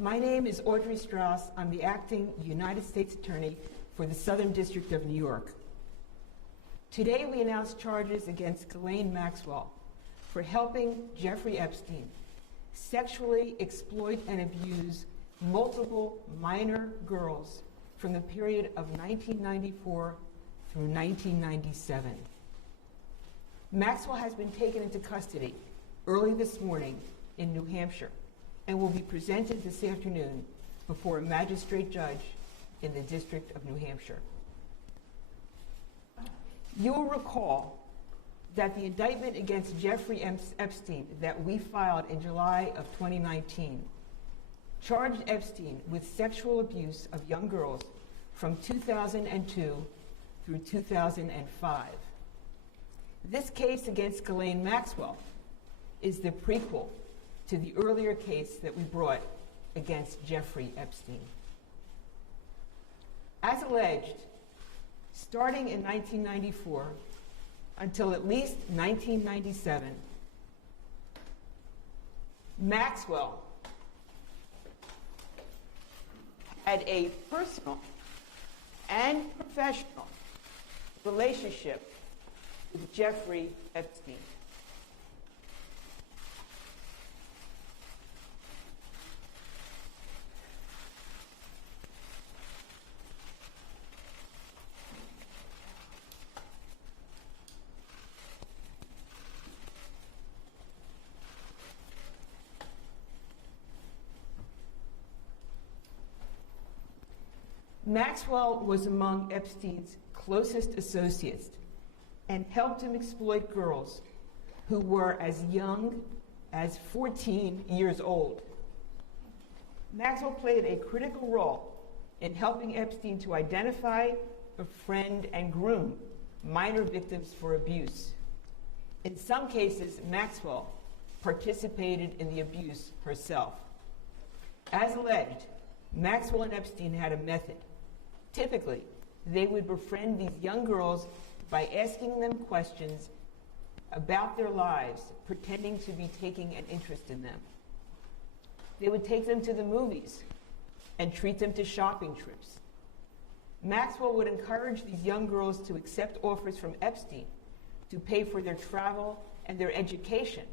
My name is Audrey Strauss. I'm the acting United States Attorney for the Southern District of New York. Today we announce charges against Ghislaine Maxwell for helping Jeffrey Epstein sexually exploit and abuse multiple minor girls from the period of 1994 through 1997. Maxwell has been taken into custody early this morning in New Hampshire and will be presented this afternoon before a magistrate judge in the District of New Hampshire. You'll recall that the indictment against Jeffrey Epstein that we filed in July of 2019 charged Epstein with sexual abuse of young girls from 2002 through 2005. This case against Ghislaine Maxwell is the prequel to the earlier case that we brought against Jeffrey Epstein. As alleged, starting in 1994 until at least 1997, Maxwell had a personal and professional relationship with Jeffrey Epstein. Maxwell was among Epstein's closest associates and helped him exploit girls who were as young as 14 years old. Maxwell played a critical role in helping Epstein to identify, befriend, and groom minor victims for abuse. In some cases, Maxwell participated in the abuse herself. As alleged, Maxwell and Epstein had a method. Typically, they would befriend these young girls by asking them questions about their lives, pretending to be taking an interest in them. They would take them to the movies and treat them to shopping trips. Maxwell would encourage these young girls to accept offers from Epstein to pay for their travel and their education,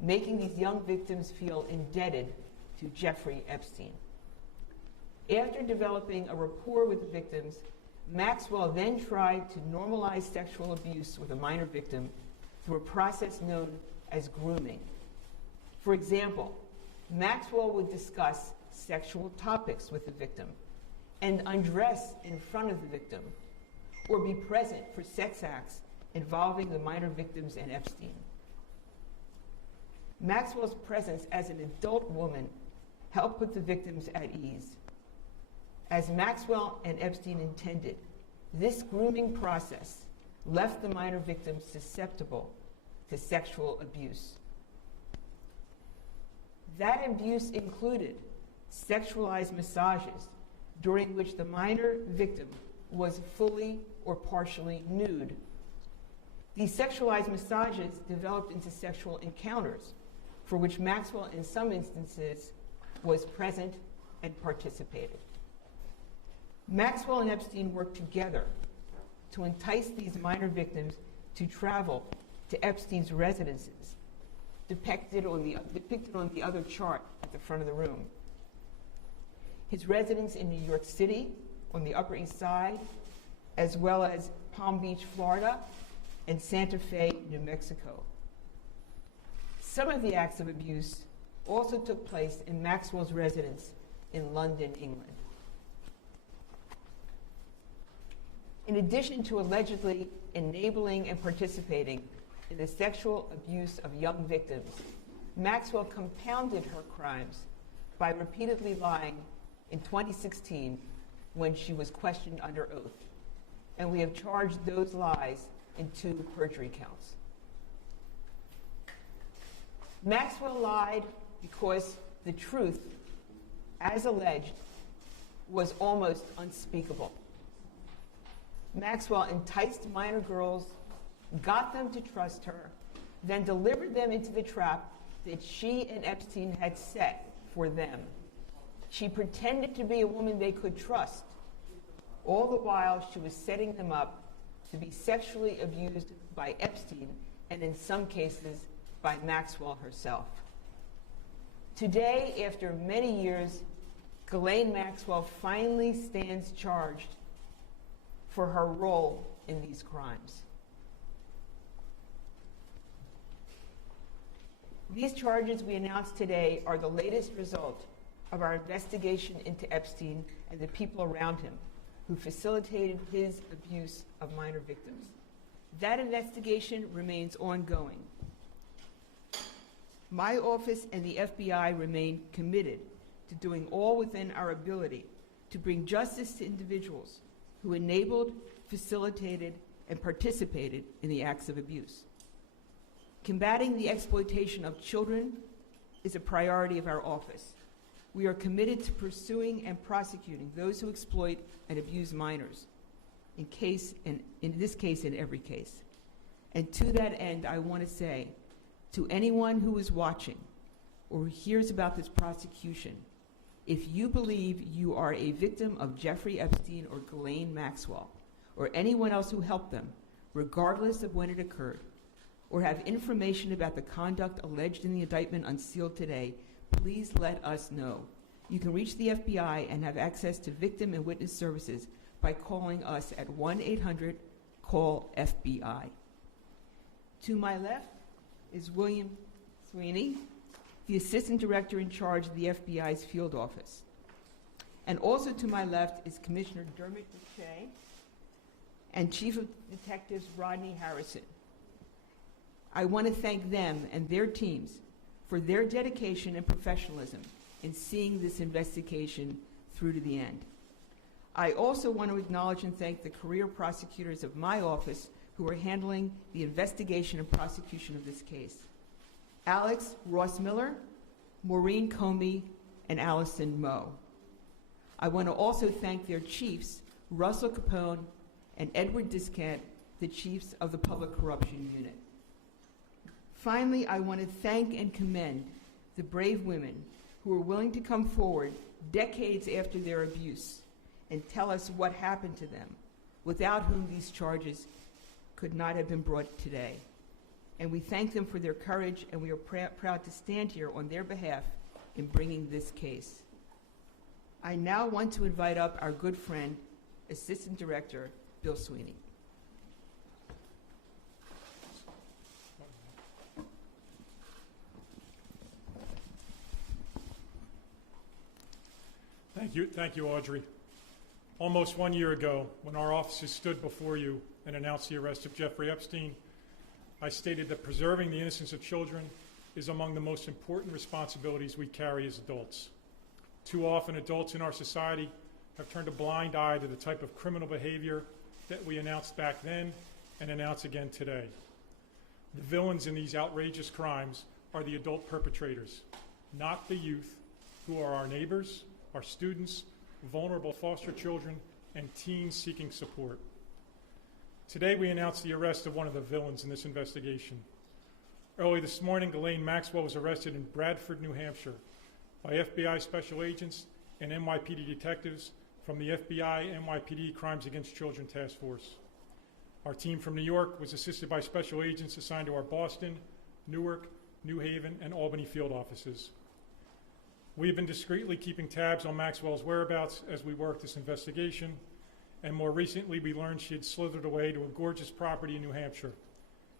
making these young victims feel indebted to Jeffrey Epstein. After developing a rapport with the victims, Maxwell then tried to normalize sexual abuse with a minor victim through a process known as grooming. For example, Maxwell would discuss sexual topics with the victim and undress in front of the victim, or be present for sex acts involving the minor victims and Epstein. Maxwell's presence as an adult woman helped put the victims at ease. As Maxwell and Epstein intended, this grooming process left the minor victims susceptible to sexual abuse. That abuse included sexualized massages during which the minor victim was fully or partially nude. These sexualized massages developed into sexual encounters for which Maxwell, in some instances, was present and participated. Maxwell and Epstein worked together to entice these minor victims to travel to Epstein's residences, depicted on the other chart at the front of the room. His residence in New York City on the Upper East Side, as well as Palm Beach, Florida, and Santa Fe, New Mexico. Some of the acts of abuse also took place in Maxwell's residence in London, England. In addition to allegedly enabling and participating in the sexual abuse of young victims, Maxwell compounded her crimes by repeatedly lying in 2016 when she was questioned under oath. And we have charged those lies in 2 perjury counts. Maxwell lied because the truth, as alleged, was almost unspeakable. Maxwell enticed minor girls, got them to trust her, then delivered them into the trap that she and Epstein had set for them. She pretended to be a woman they could trust. All the while, she was setting them up to be sexually abused by Epstein and in some cases by Maxwell herself. Today, after many years, Ghislaine Maxwell finally stands charged for her role in these crimes. These charges we announced today are the latest result of our investigation into Epstein and the people around him who facilitated his abuse of minor victims. That investigation remains ongoing. My office and the FBI remain committed to doing all within our ability to bring justice to individuals who enabled, facilitated, and participated in the acts of abuse. Combating the exploitation of children is a priority of our office. We are committed to pursuing and prosecuting those who exploit and abuse minors, in this case, in every case. And to that end, I want to say to anyone who is watching or hears about this prosecution, if you believe you are a victim of Jeffrey Epstein or Ghislaine Maxwell, or anyone else who helped them, regardless of when it occurred, or have information about the conduct alleged in the indictment unsealed today, please let us know. You can reach the FBI and have access to victim and witness services by calling us at 1-800-CALL-FBI. To my left is William Sweeney, the Assistant Director in charge of the FBI's field office. And also to my left is Commissioner Dermot McShay and Chief of Detectives Rodney Harrison. I want to thank them and their teams for their dedication and professionalism in seeing this investigation through to the end. I also want to acknowledge and thank the career prosecutors of my office who are handling the investigation and prosecution of this case. Alex Ross Miller, Maureen Comey, and Allison Moe. I want to also thank their chiefs, Russell Capone and Edward Discant, the chiefs of the Public Corruption Unit. Finally, I want to thank and commend the brave women who are willing to come forward decades after their abuse and tell us what happened to them, without whom these charges could not have been brought today. And we thank them for their courage, and we are proud to stand here on their behalf in bringing this case. I now want to invite up our good friend, Assistant Director Bill Sweeney. Thank you, Audrey. Almost 1 year ago, when our offices stood before you and announced the arrest of Jeffrey Epstein, I stated that preserving the innocence of children is among the most important responsibilities we carry as adults. Too often, adults in our society have turned a blind eye to the type of criminal behavior that we announced back then and announce again today. The villains in these outrageous crimes are the adult perpetrators, not the youth, who are our neighbors, our students, vulnerable foster children, and teens seeking support. Today, we announced the arrest of one of the villains in this investigation. Early this morning, Ghislaine Maxwell was arrested in Bradford, New Hampshire, by FBI special agents and NYPD detectives from the FBI NYPD Crimes Against Children Task Force. Our team from New York was assisted by special agents assigned to our Boston, Newark, New Haven, and Albany field offices. We have been discreetly keeping tabs on Maxwell's whereabouts as we worked this investigation, and more recently we learned she had slithered away to a gorgeous property in New Hampshire,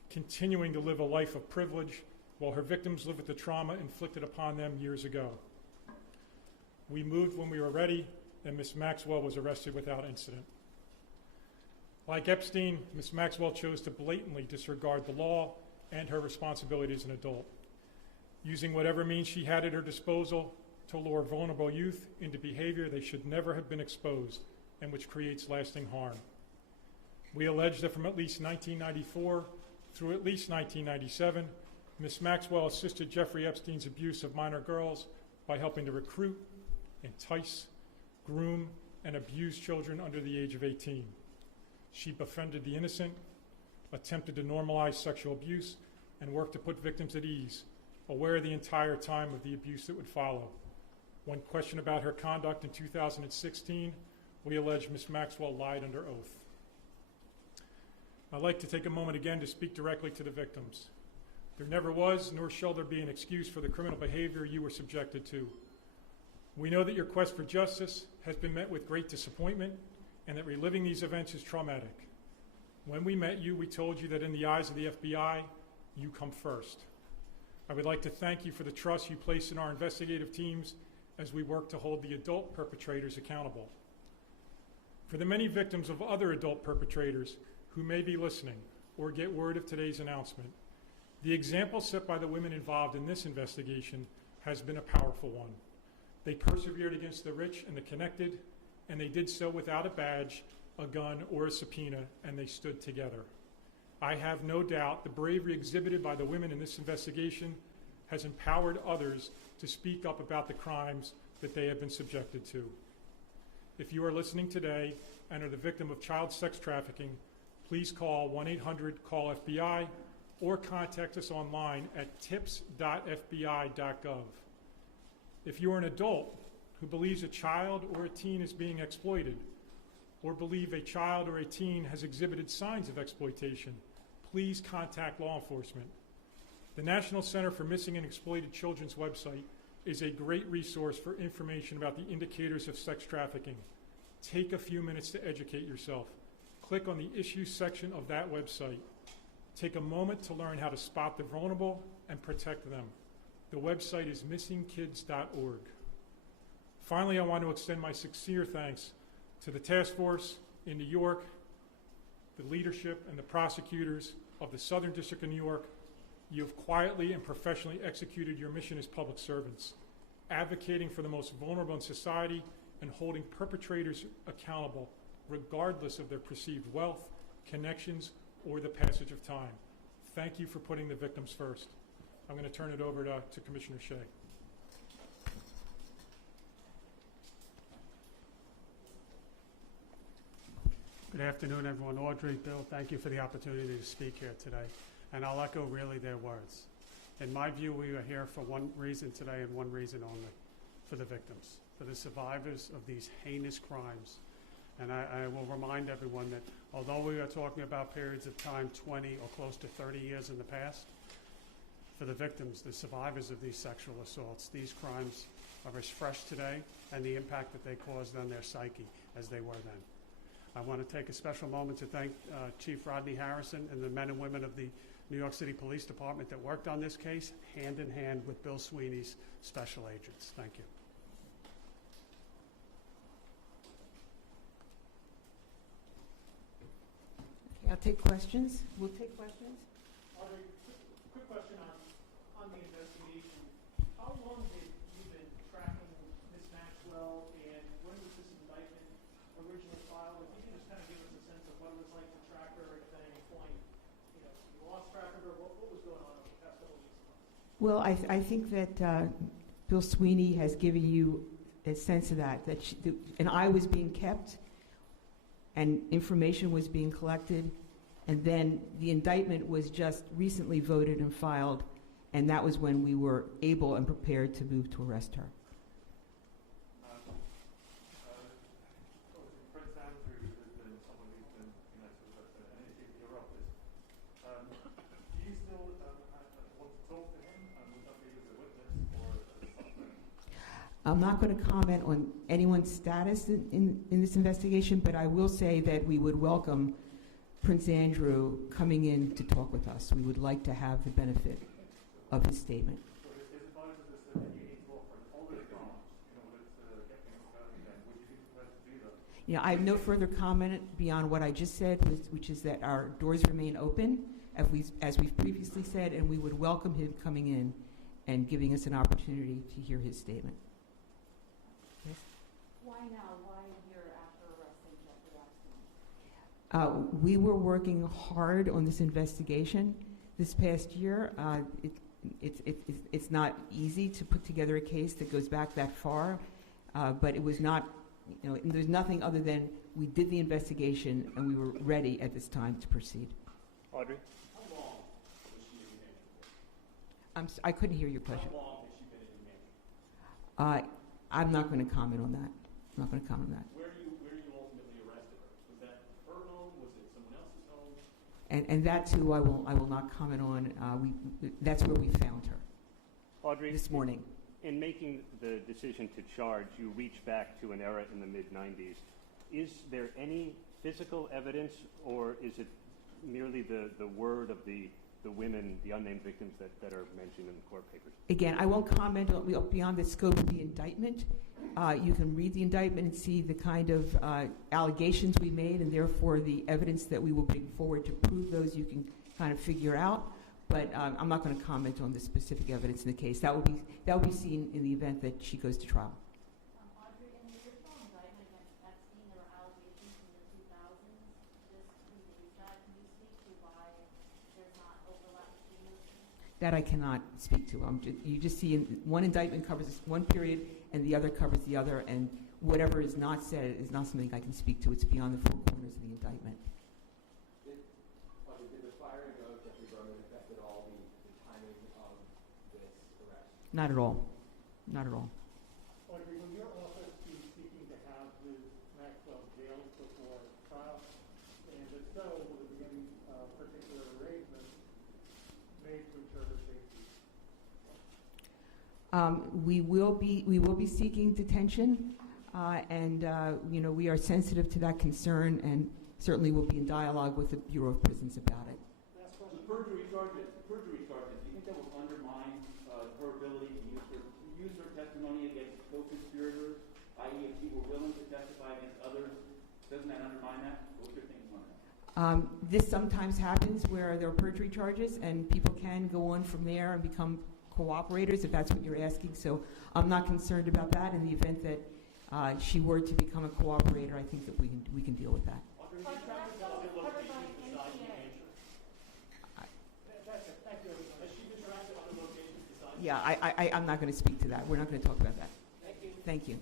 continuing to live a life of privilege while her victims live with the trauma inflicted upon them years ago. We moved when we were ready, and Ms. Maxwell was arrested without incident. Like Epstein, Ms. Maxwell chose to blatantly disregard the law and her responsibility as an adult, using whatever means she had at her disposal to lure vulnerable youth into behavior they should never have been exposed and which creates lasting harm. We allege that from at least 1994 through at least 1997, Ms. Maxwell assisted Jeffrey Epstein's abuse of minor girls by helping to recruit, entice, groom, and abuse children under the age of 18. She befriended the innocent, attempted to normalize sexual abuse, and worked to put victims at ease, aware the entire time of the abuse that would follow. When questioned about her conduct in 2016, we allege Ms. Maxwell lied under oath. I'd like to take a moment again to speak directly to the victims. There never was, nor shall there be, an excuse for the criminal behavior you were subjected to. We know that your quest for justice has been met with great disappointment and that reliving these events is traumatic. When we met you, we told you that in the eyes of the FBI, you come first. I would like to thank you for the trust you place in our investigative teams as we work to hold the adult perpetrators accountable. For the many victims of other adult perpetrators who may be listening or get word of today's announcement, the example set by the women involved in this investigation has been a powerful one. They persevered against the rich and the connected, and they did so without a badge, a gun, or a subpoena, and they stood together. I have no doubt the bravery exhibited by the women in this investigation has empowered others to speak up about the crimes that they have been subjected to. If you are listening today and are the victim of child sex trafficking, please call 1-800-CALL-FBI or contact us online at tips.fbi.gov. If you are an adult who believes a child or a teen is being exploited, or believe a child or a teen has exhibited signs of exploitation, please contact law enforcement. The National Center for Missing and Exploited Children's website is a great resource for information about the indicators of sex trafficking. Take a few minutes to educate yourself. Click on the issues section of that website. Take a moment to learn how to spot the vulnerable and protect them. The website is missingkids.org. Finally, I want to extend my sincere thanks to the task force in New York, the leadership and the prosecutors of the Southern District of New York. You have quietly and professionally executed your mission as public servants, advocating for the most vulnerable in society and holding perpetrators accountable, regardless of their perceived wealth, connections, or the passage of time. Thank you for putting the victims first. I'm going to turn it over to Commissioner Shea. Good afternoon, everyone. Audrey, Bill, thank you for the opportunity to speak here today. And I'll echo really their words. In my view, we are here for one reason today and one reason only, for the victims, for the survivors of these heinous crimes. And I will remind everyone that although we are talking about periods of time 20 or close to 30 years in the past, for the victims, the survivors of these sexual assaults, these crimes are as fresh today and the impact that they caused on their psyche as they were then. I want to take a special moment to thank Chief Rodney Harrison and the men and women of the New York City Police Department that worked on this case hand in hand with Bill Sweeney's special agents. Thank you. Okay, I'll take questions. We'll take questions. Audrey, quick question on the investigation. How long have you been tracking Ms. Maxwell, and when was this indictment originally filed? If you can just kind of give us a sense of what it was like to track her at any point. You know, you lost track of her. What was going on over the past couple of weeks? Well, I think that Bill Sweeney has given you a sense of that an eye was being kept and information was being collected, and then the indictment was just recently voted and filed, and that was when we were able and prepared to move to arrest her. I'm not going to comment on anyone's status in this investigation, but I will say that we would welcome Prince Andrew coming in to talk with us. We would like to have the benefit of his statement. Yeah, I have no further comment beyond what I just said, which is that our doors remain open, as we've previously said, and we would welcome him coming in and giving us an opportunity to hear his statement. Yes? Why now? Why a year after arresting Jeffrey Epstein? We were working hard on this investigation this past year. It's not easy to put together a case that goes back that far, but it was not, there's nothing other than we did the investigation and we were ready at this time to proceed. Audrey? How long was she in detention for? I couldn't hear your question. How long has she been in detention? I'm not going to comment on that. I'm not going to comment on that. Where you ultimately arrested her? Was that her home? Was it someone else's home? And that too, I will not comment on. That's where we found her Audrey, this morning. in making the decision to charge, you reach back to an era in the mid-'90s. Is there any physical evidence, or is it merely the word of the women, the unnamed victims that are mentioned in the court papers? Again, I won't comment on beyond the scope of the indictment. You can read the indictment and see the kind of allegations we made, and therefore the evidence that we will bring forward to prove those you can kind of figure out. But I'm not going to comment on the specific evidence in the case. That will be seen in the event that she goes to trial. Audrey, in the original indictment against Epstein, there were allegations in the 2000s. This predates that. Can you speak to why there's not overlap between those two? That I cannot speak to. You just see one indictment covers one period and the other covers the other, and whatever is not said is not something I can speak to. It's beyond the four corners of the indictment. Did the firing of Jeffrey Berman affect at all the timing of this arrest? Not at all. Not at all. Audrey, will your office be seeking to have Ms. Maxwell jailed before trial? And if so, will there be any particular arrangements made to ensure her safety? We will be seeking detention, and we are sensitive to that concern, and certainly will be in dialogue with the Bureau of Prisons about it. Last question. The perjury charges, do you think that will undermine her ability to use her testimony against co-conspirators, i.e. if she were willing to testify against others? Doesn't that undermine that? What's your thinking on that? This sometimes happens where there are perjury charges, and people can go on from there and become cooperators, if that's what you're asking. So I'm not concerned about that. In the event that she were to become a cooperator, I think that we can deal with that. Audrey, did you try to develop the locations besides New Hampshire? That's it. Thank you, everyone. Has she been tracked to other locations besides? Yeah, I'm not going to speak to that. We're not going to talk about that. Thank you. Thank you.